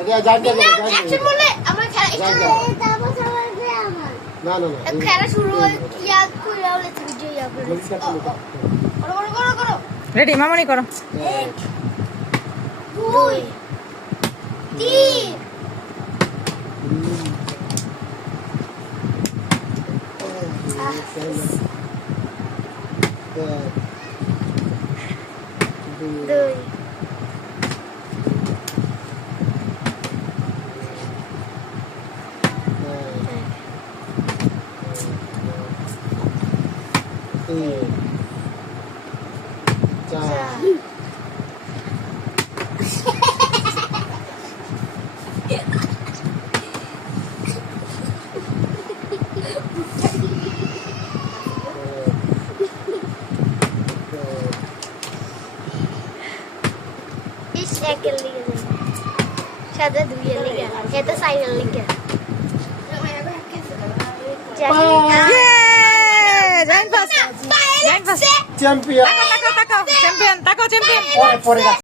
আগে জানতে হবে অ্যাকশন বলে আমরা না না না খেলা শুরু হয় ইয়া করে হলে ভিডিও ইয়া করে করো রেডি মামনি করো 1 2 3 2 इस एक के लिए शायद दुनिया लिए ये तो साइड लिए জয়েন ফার্স্ট চ্যাম্পিয়ন তাকাও চ্যাম্পিয়ন পরে